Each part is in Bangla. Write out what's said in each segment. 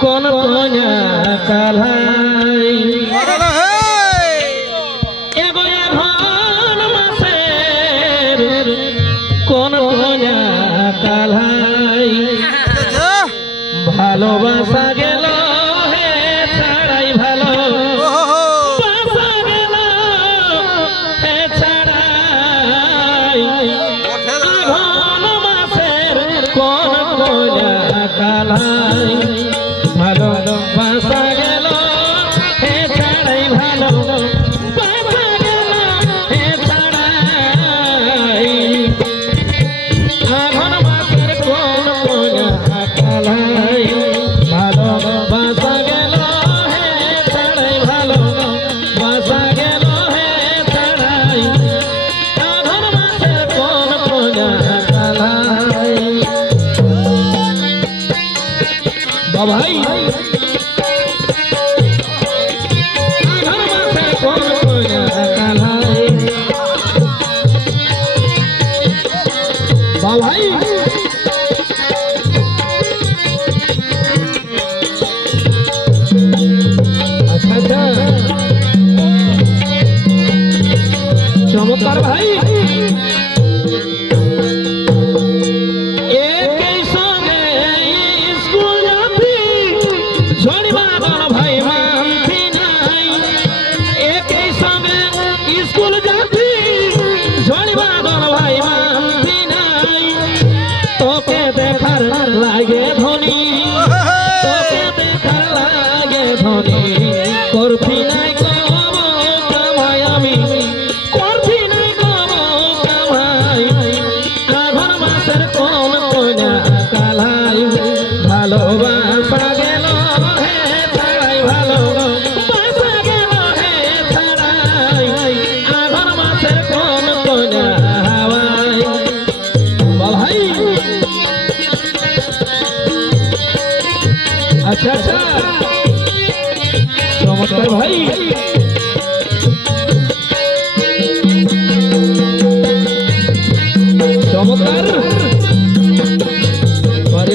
কোন কোন কালা সবাই। বাবাই। আচ্ছা, আচ্ছা। চমৎকার ভাই। আচ্ছা আচ্ছা। চমৎকার ভাই। চমৎকার। আরে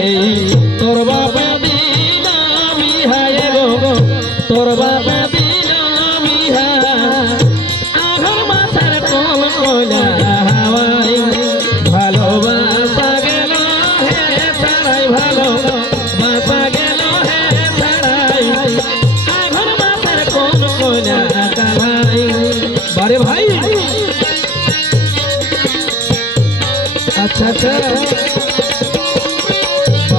এই তোর বাবা দিল আমি হায় গো তোর বাবা দিল আমি আমার মাথার কল কলা হাওয়াই ভালোবাসা গেল আচ্ছা আচ্ছা।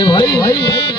એ ભાઈ.